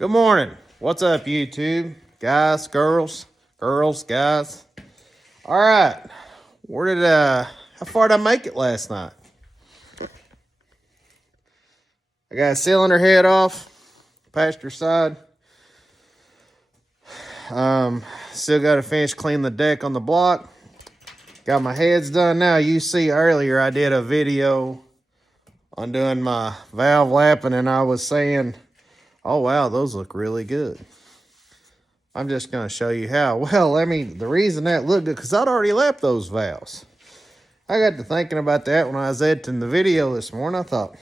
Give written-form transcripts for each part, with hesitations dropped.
Good morning. What's up, YouTube? Guys, girls, guys. All right. How far did I make it last night? I got a cylinder head off, passenger side. Still got to finish cleaning the deck on the block. Got my heads done now. You see earlier I did a video on doing my valve lapping, and I was saying, oh, wow, those look really good. I'm just going to show you how. Well, the reason that looked good, because I'd already lapped those valves. I got to thinking about that when I was editing the video this morning. I thought,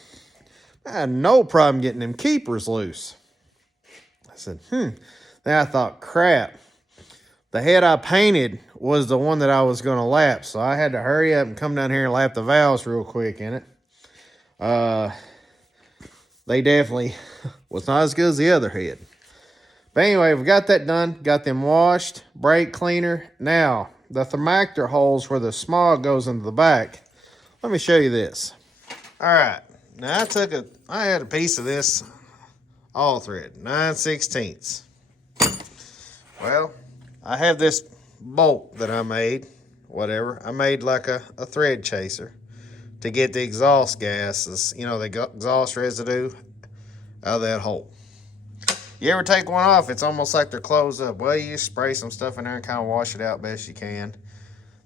I had no problem getting them keepers loose. I said, Then I thought, crap. The head I painted was the one that I was going to lap, so I had to hurry up and come down here and lap the valves real quick in it. They definitely was not as good as the other head. But anyway, we got that done. Got them washed, brake cleaner. Now, the thermactor holes where the smog goes into the back. Let me show you this. All right. Now, I had a piece of this all thread, 9/16. Well, I have this bolt that I made, whatever. I made like a thread chaser to get the exhaust gases, the exhaust residue out of that hole. You ever take one off, it's almost like they're closed up. Well, you just spray some stuff in there and kind of wash it out best you can.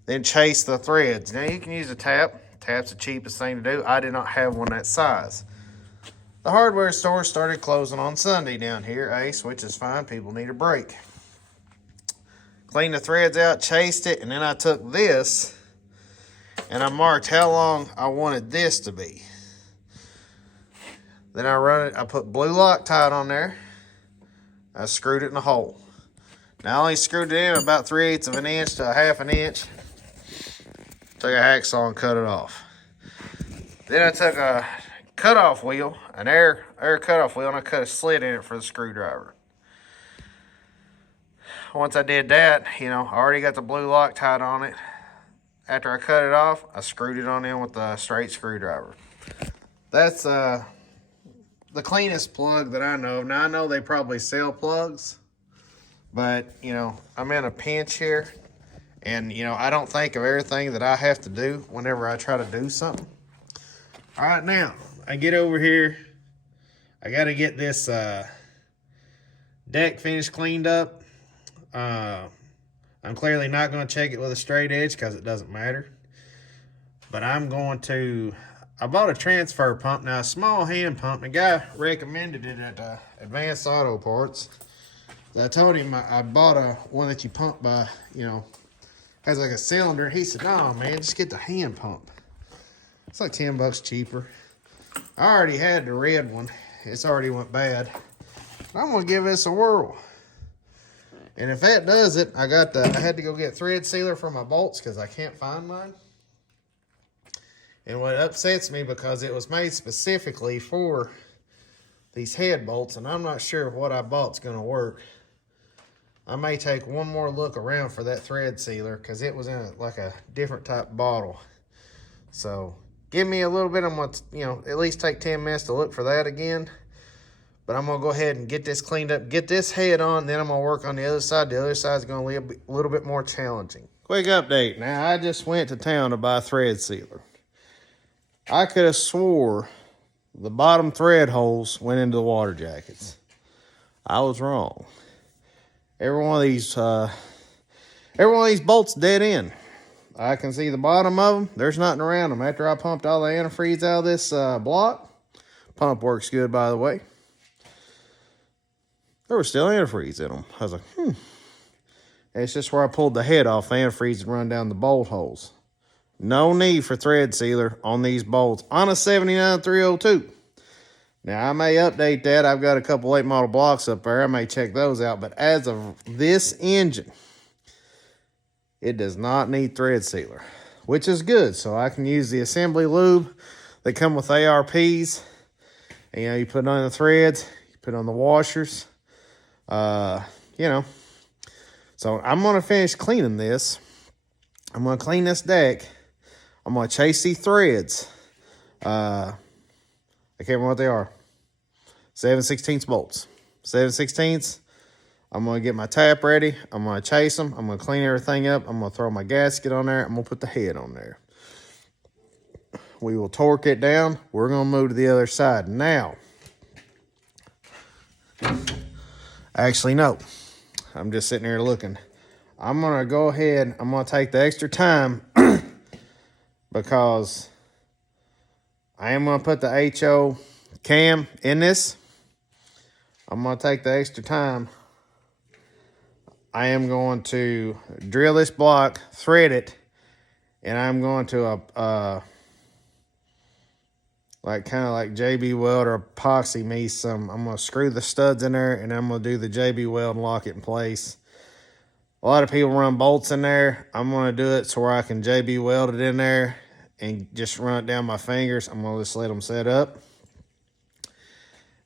Then chase the threads. Now, you can use a tap. Tap's the cheapest thing to do. I did not have one that size. The hardware store started closing on Sunday down here, Ace, which is fine. People need a break. Cleaned the threads out, chased it, and then I took this and I marked how long I wanted this to be. Then I put blue Loctite on there. I screwed it in the hole. Now I only screwed it in about 3/8 of an inch to a 1/2 inch. Took a hacksaw and cut it off. Then I took a cutoff wheel, an air cutoff wheel, and I cut a slit in it for the screwdriver. Once I did that, I already got the blue Loctite on it. After I cut it off, I screwed it on in with a straight screwdriver. That's the cleanest plug that I know of. Now, I know they probably sell plugs, but, I'm in a pinch here, and, I don't think of everything that I have to do whenever I try to do something. All right, now, I get over here. I got to get this deck finished cleaned up. I'm clearly not going to check it with a straight edge because it doesn't matter. But I bought a transfer pump, now a small hand pump. The guy recommended it at Advanced Auto Parts. I told him I bought one that you pump by, has like a cylinder. He said, no, man, just get the hand pump. It's like $10 cheaper. I already had the red one. It's already went bad. I'm going to give this a whirl. And if that does it, I had to go get thread sealer for my bolts because I can't find mine. And what upsets me, because it was made specifically for these head bolts, and I'm not sure if what I bought's going to work. I may take one more look around for that thread sealer because it was in like a different type bottle. So give me a little bit. I'm going to, at least take 10 minutes to look for that again. But I'm going to go ahead and get this cleaned up, get this head on, then I'm going to work on the other side. The other side is going to be a little bit more challenging. Quick update. Now, I just went to town to buy a thread sealer. I could have swore the bottom thread holes went into the water jackets. I was wrong. Every one of these bolts dead end. I can see the bottom of them. There's nothing around them. After I pumped all the antifreeze out of this block, pump works good, by the way. There was still antifreeze in them. I was like, And it's just where I pulled the head off. Antifreeze and run down the bolt holes. No need for thread sealer on these bolts on a 79-302. Now, I may update that. I've got a couple late model blocks up there. I may check those out. But as of this engine, it does not need thread sealer, which is good. So I can use the assembly lube. They come with ARPs. And, you put it on the threads. You put it on the washers. So I'm going to finish cleaning this. I'm going to clean this deck. I'm going to chase these threads. I can't remember what they are. 7/16 bolts. 7/16. I'm going to get my tap ready. I'm going to chase them. I'm going to clean everything up. I'm going to throw my gasket on there. I'm going to put the head on there. We will torque it down. We're going to move to the other side. Now, actually, no. I'm just sitting here looking. I'm going to go ahead. I'm going to take the extra time because I am going to put the HO cam in this. I'm going to take the extra time. I am going to drill this block, thread it, and I'm going to kind of like JB Weld or epoxy me some. I'm going to screw the studs in there, and I'm going to do the JB Weld and lock it in place. A lot of people run bolts in there. I'm going to do it so where I can JB Weld it in there and just run it down my fingers. I'm going to just let them set up.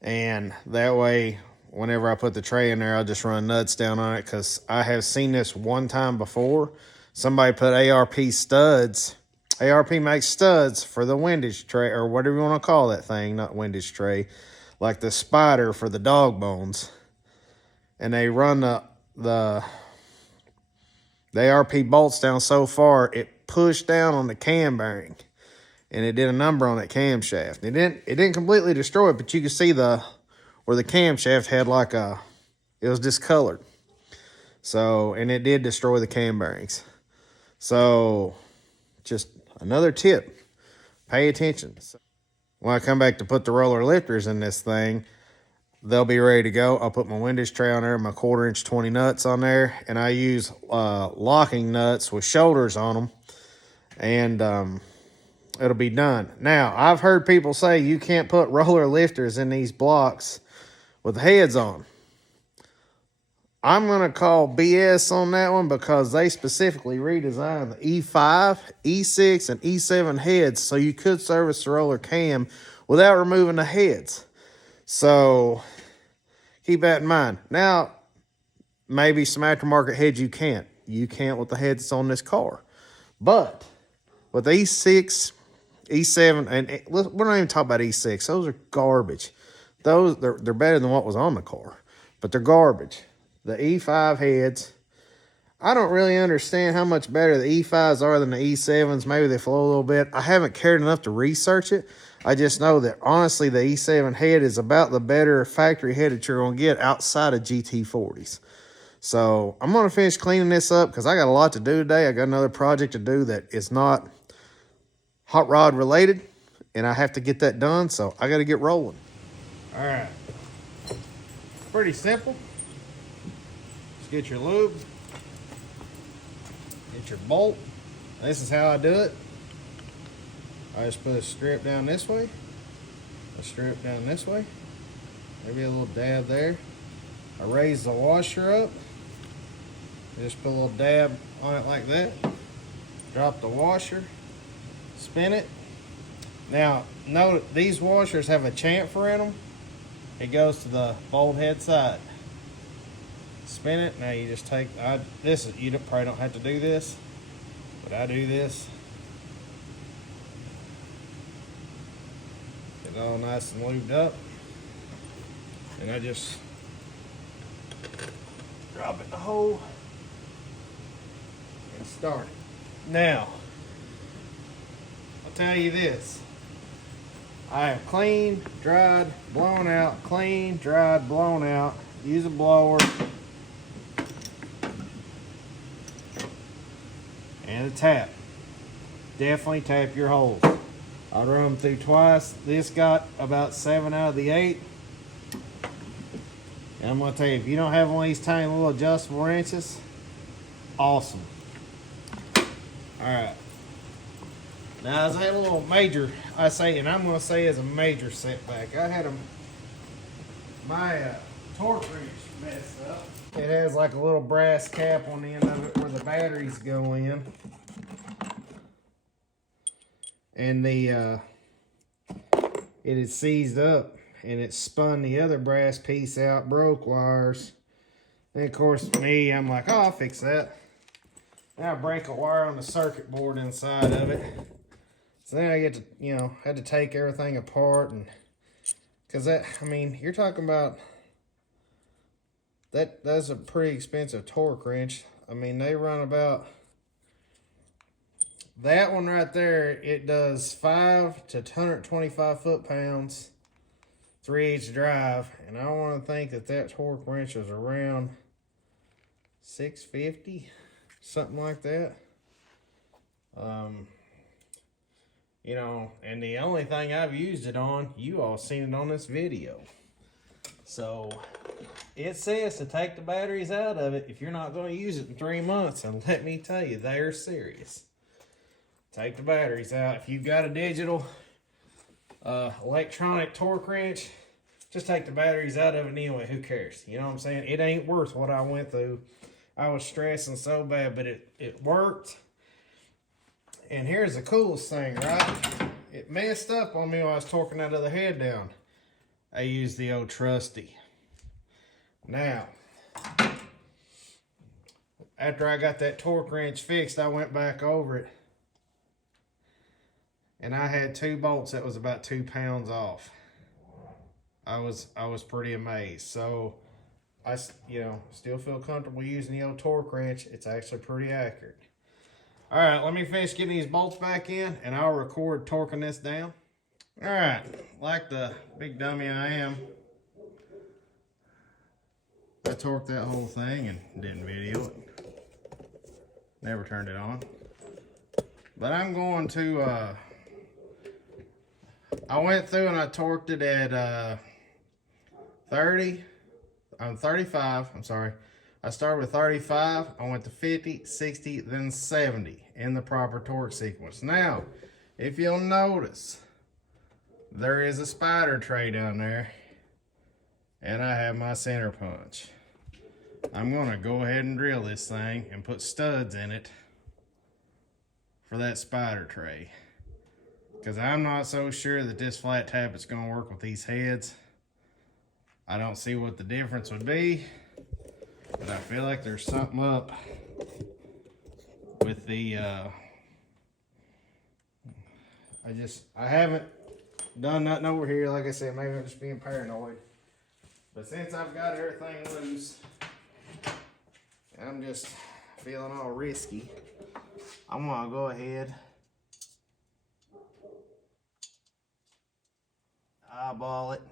And that way, whenever I put the tray in there, I'll just run nuts down on it, because I have seen this one time before. Somebody put ARP studs. ARP makes studs for the windage tray, or whatever you want to call that thing, not windage tray, like the spider for the dog bones. And they run the ARP bolts down so far, it pushed down on the cam bearing. And it did a number on that camshaft. It didn't completely destroy it, but you could see where the camshaft had it was discolored. So, and it did destroy the cam bearings. So, just another tip. Pay attention. When I come back to put the roller lifters in this thing, they'll be ready to go. I'll put my windage tray on there, my 1/4" 20 nuts on there, and I use locking nuts with shoulders on them, and it'll be done. Now, I've heard people say you can't put roller lifters in these blocks with the heads on. I'm going to call BS on that one, because they specifically redesigned the E5, E6, and E7 heads so you could service the roller cam without removing the heads. So, keep that in mind. Now, maybe some aftermarket heads you can't. You can't with the heads that's on this car. But with the E6, E7, and we're not even talking about E6. Those are garbage. Those, they're better than what was on the car, but they're garbage. The E5 heads, I don't really understand how much better the E5s are than the E7s. Maybe they flow a little bit. I haven't cared enough to research it. I just know that, honestly, the E7 head is about the better factory head that you're going to get outside of GT40s. So I'm going to finish cleaning this up, because I got a lot to do today. I got another project to do that is not hot rod related, and I have to get that done, so I got to get rolling. All right. Pretty simple. Just get your lube. Get your bolt. This is how I do it. I just put a strip down this way, a strip down this way, maybe a little dab there. I raise the washer up. Just put a little dab on it like that. Drop the washer. Spin it. Now, note these washers have a chamfer in them. It goes to the bolt head side. Spin it. Now you just take you probably don't have to do this, but I do this. Get it all nice and lubed up, and I just drop it in the hole and start it. Now, I'll tell you this. I have cleaned, dried, blown out, cleaned, dried, blown out. Use a blower and a tap. Definitely tap your holes. I run them through twice. This got about 7 out of the 8. And I'm going to tell you, if you don't have one of these tiny little adjustable wrenches, awesome. Alright. Now, as I had a little major, and I'm going to say as a major setback, I had my torque wrench messed up. It has like a little brass cap on the end of it where the batteries go in. And it is seized up, and it spun the other brass piece out, broke wires. And of course, I'm like, oh, I'll fix that. Now I break a wire on the circuit board inside of it. So then I get to, had to take everything apart, and because you're talking about that's a pretty expensive torque wrench. I mean, they run about, that one right there, it does 5 to 125 foot-pounds, 3/8 drive, and I want to think that torque wrench is around 650, something like that. You know, and the only thing I've used it on, you all seen it on this video. So it says to take the batteries out of it if you're not going to use it in 3 months, and let me tell you, they're serious. Take the batteries out. If you've got a digital electronic torque wrench, just take the batteries out of it anyway. Who cares? You know what I'm saying? It ain't worth what I went through. I was stressing so bad, but it worked. And here's the coolest thing, right? It messed up on me while I was torquing that other head down. I used the old trusty. Now, after I got that torque wrench fixed, I went back over it. And I had 2 bolts that was about 2 pounds off. I was pretty amazed. So I, still feel comfortable using the old torque wrench. It's actually pretty accurate. All right, let me finish getting these bolts back in, and I'll record torquing this down. All right, like the big dummy I am, I torqued that whole thing and didn't video it. Never turned it on. But I'm going to, I went through and I torqued it at 35, I'm sorry. I started with 35, I went to 50, 60, then 70 in the proper torque sequence. Now, if you'll notice, there is a spider tray down there, and I have my center punch. I'm gonna go ahead and drill this thing and put studs in it for that spider tray, because I'm not so sure that this flat tap is gonna work with these heads. I don't see what the difference would be, but I feel like there's something up with the, I haven't done nothing over here. Like I said, maybe I'm just being paranoid. But since I've got everything loose, I'm just feeling all risky, I'm gonna go ahead, eyeball it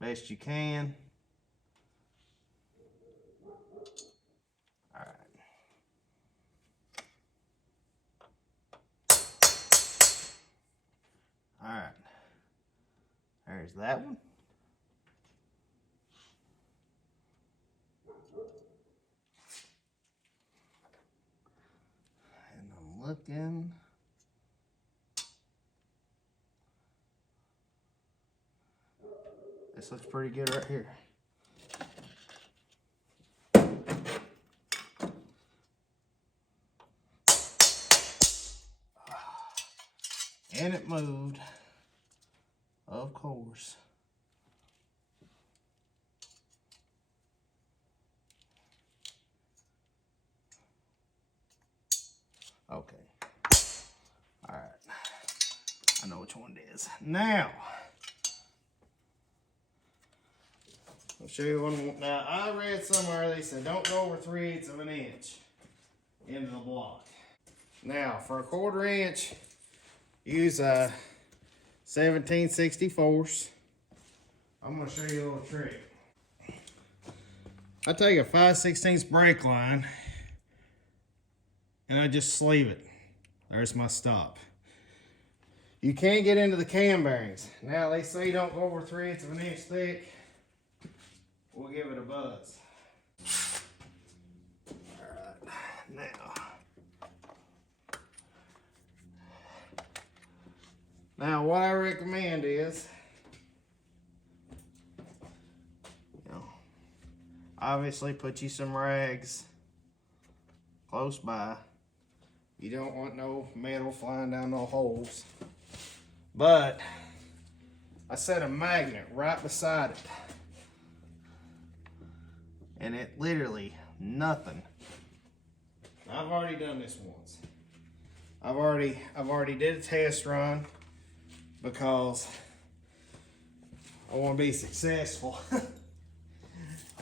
best you can. All right. All right. There's that one. And I'm looking. This looks pretty good right here. And it moved, of course. Okay. All right. I know which one it is. Now, I'll show you one. Now, I read somewhere they said don't go over 3/8 of an inch into the block. Now, for a 1/4 inch, use a 17/64. I'm going to show you a little trick. I take a 5/16 brake line and I just sleeve it. There's my stop. You can't get into the cam bearings. Now, they say don't go over 3/8 of an inch thick. We'll give it a buzz. All right, now what I recommend is, obviously put you some rags close by. You don't want no metal flying down no holes. But I set a magnet right beside it. And it literally nothing. I've already done this once. I've already did a test run because I want to be successful.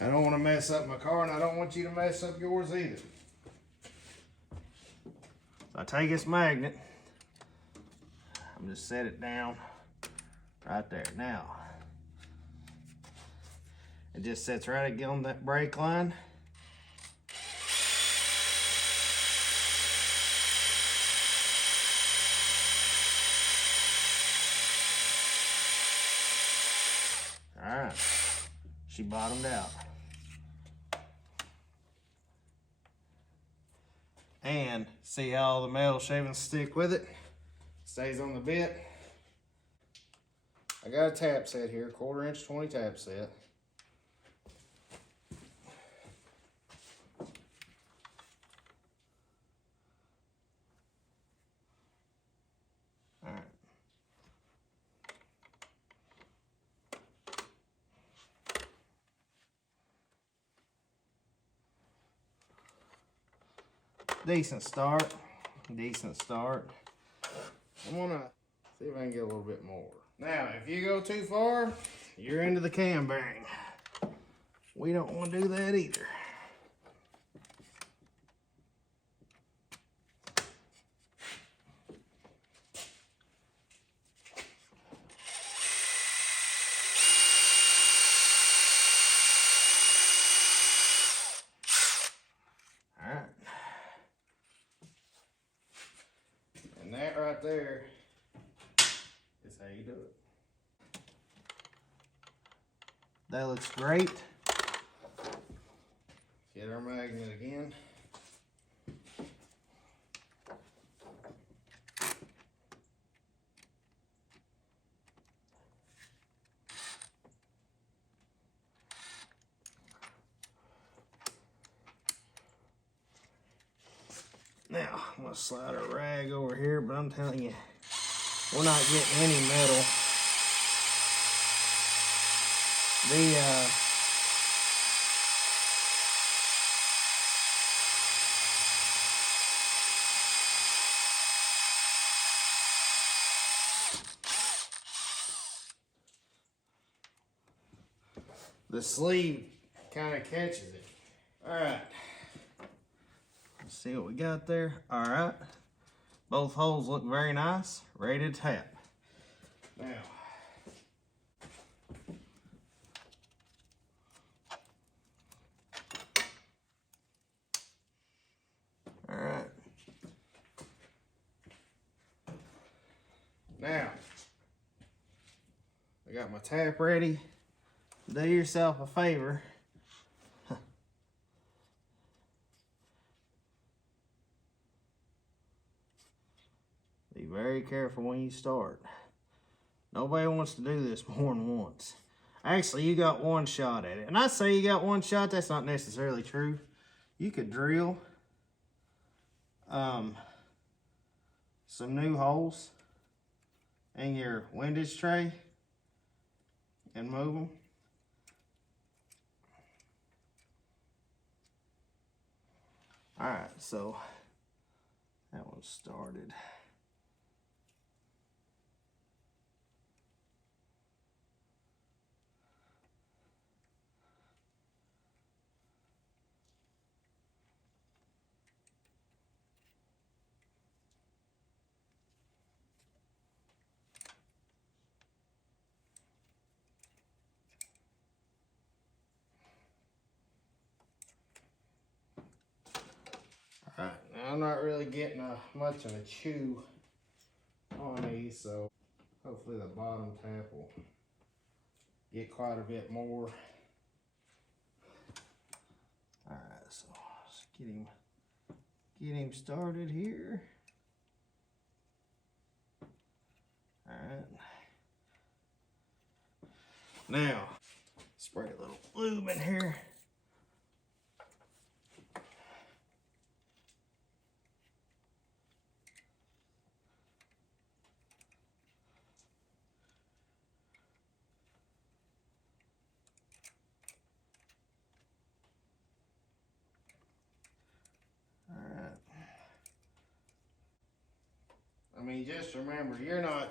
I don't want to mess up my car, and I don't want you to mess up yours either. So I take this magnet, I'm just set it down right there. Now, it just sits right on that brake line. All right, she bottomed out. And see how all the metal shavings stick with it? Stays on the bit. I got a tap set here, 1/4 inch 20 tap set. All right. Decent start. Decent start. I'm gonna see if I can get a little bit more. Now, if you go too far, you're into the cam bearing. We don't want to do that either. All right. And that right there is how you do it. That looks great. Get our magnet again. Now, I'm gonna slide a rag over here, but I'm telling you, we're not getting any metal. The sleeve kind of catches it. All right. Let's see what we got there. All right. Both holes look very nice. Ready to tap. Now. All right. Now, I got my tap ready. Do yourself a favor. Be very careful when you start. Nobody wants to do this more than once. Actually, you got one shot at it. And I say you got one shot, that's not necessarily true. You could drill some new holes in your windage tray and move them. All right, so that one started. All right, now I'm not really getting much of a chew on these, so hopefully the bottom tap will get quite a bit more. All right, so let's get him started here. All right. Now, spray a little lube in here. I mean, just remember, you're not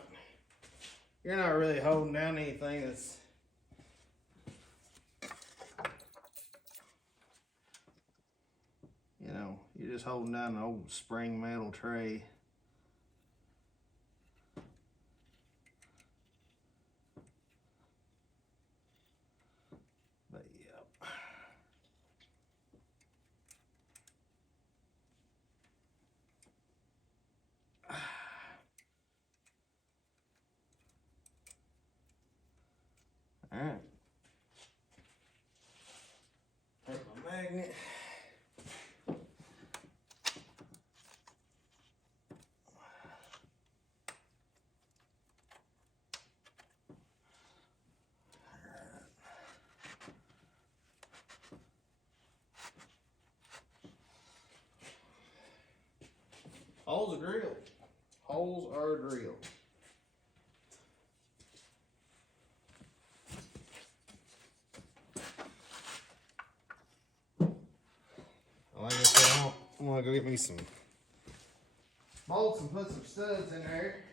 really holding down anything just holding down an old spring metal tray. But yeah. All right. Take my magnet. Holes are drilled. Holes are drilled. Like I said, I'm gonna go get me some bolts and put some studs in there.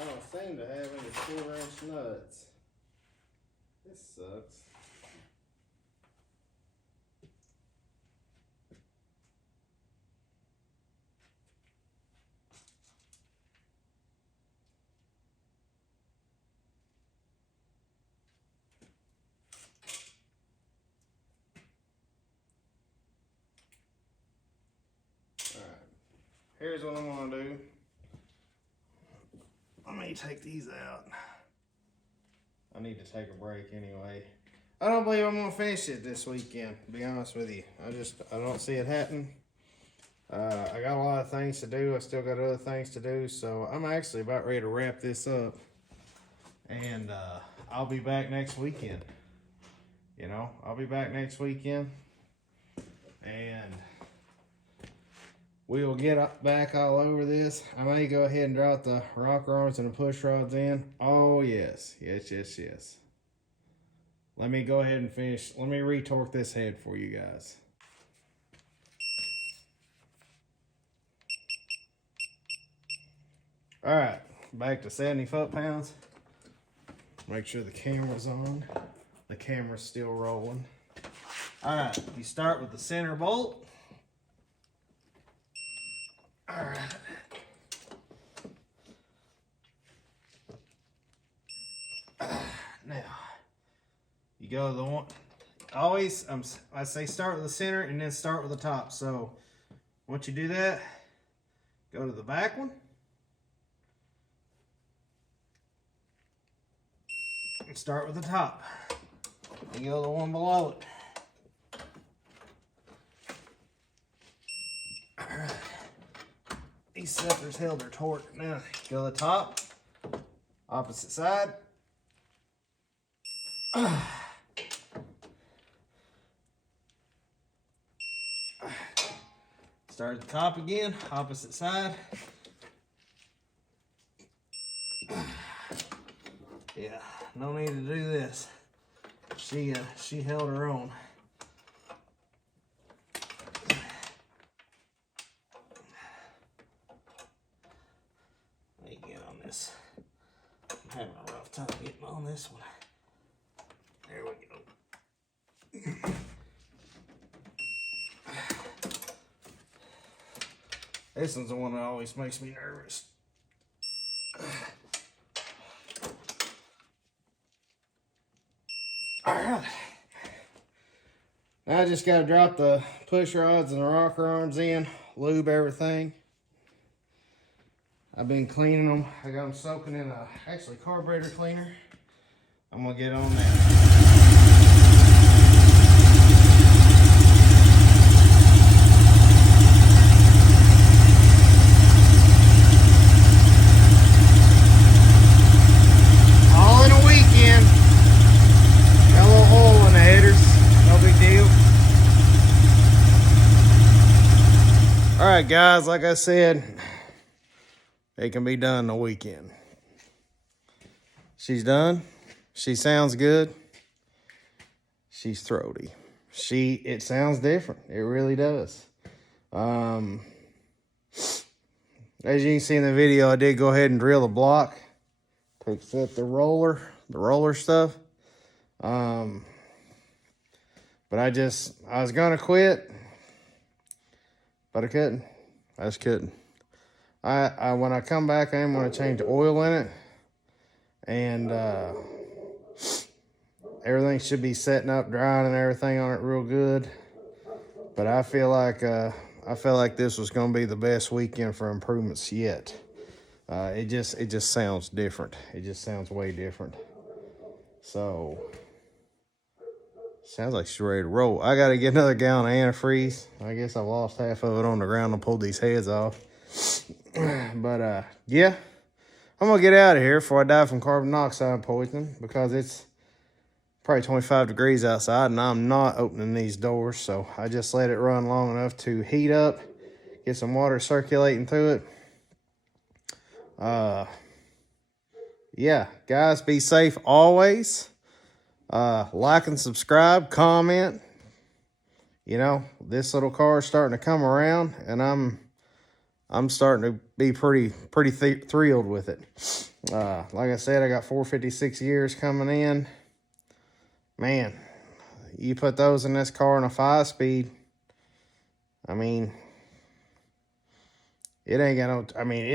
I don't seem to have any 4-inch nuts. This sucks. Alright, here's what I'm gonna do. Let me take these out. I need to take a break anyway. I don't believe I'm gonna finish it this weekend, to be honest with you. I don't see it happening. I got a lot of things to do. I still got other things to do, so I'm actually about ready to wrap this up. And I'll be back next weekend. You know, I'll be back next weekend. And we'll get back all over this. I may go ahead and drop the rocker arms and the push rods in. Oh, yes. Yes. Let me go ahead and finish. Let me retorque this head for you guys. All right, back to 70 foot-pounds. Make sure the camera's on. The camera's still rolling. All right, you start with the center bolt. All right. Now, you go to the one, always, I say start with the center and then start with the top. So once you do that, go to the back one. And start with the top. And go to the one below it. Alright. These suckers held their torque. Now go to the top, opposite side. Start at the top again, opposite side. Yeah, no need to do this. She held her own. Let me get on this. I'm having a rough time getting on this one. There we go. This one's the one that always makes me nervous. Alright. Now I just got to drop the push rods and the rocker arms in, lube everything. I've been cleaning them. I got them soaking in actually carburetor cleaner. I'm going to get on that. right, guys, like I said, it can be done in a weekend. She's done. She sounds good. She's throaty. It sounds different. It really does. As you can see in the video, I did go ahead and drill the block to accept the roller stuff. But I was gonna quit, but I couldn't. I just couldn't. When I come back, I am gonna change the oil in it, and everything should be setting up, drying and everything on it real good. But I feel like this was gonna be the best weekend for improvements yet. It just sounds different. It just sounds way different. So sounds like she's ready to roll. I gotta get another gallon of antifreeze. I guess I've lost half of it on the ground and pulled these heads off. But yeah, I'm gonna get out of here before I die from carbon monoxide poisoning, because it's probably 25 degrees outside and I'm not opening these doors. So I just let it run long enough to heat up, get some water circulating through it. Yeah, guys, be safe always. Like and subscribe, comment. You know, this little car is starting to come around, and I'm starting to be pretty thrilled with it. Like I said, I got 456 gears coming in. Man, you put those in this car in a 5-speed, I mean, it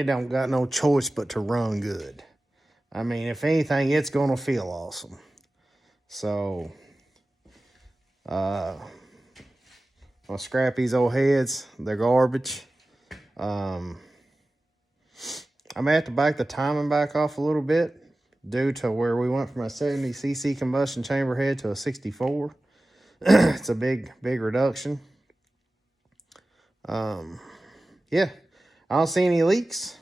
don't got no choice but to run good. I mean, if anything, it's gonna feel awesome. So, I'll scrap these old heads. They're garbage. I may have to back the timing back off a little bit, due to where we went from a 70cc combustion chamber head to a 64. It's a big reduction. Yeah, I don't see any leaks.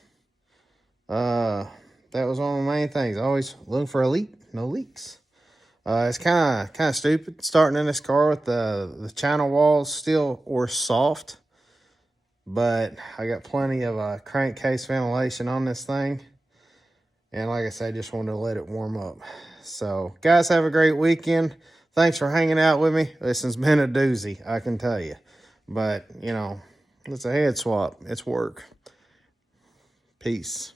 That was one of the main things. Always looking for a leak, no leaks. It's kind of stupid starting in this car with the channel walls still or soft, but I got plenty of crankcase ventilation on this thing. And like I said, I just wanted to let it warm up. So, guys, have a great weekend. Thanks for hanging out with me. This has been a doozy, I can tell you. But, you know, it's a head swap. It's work. Peace.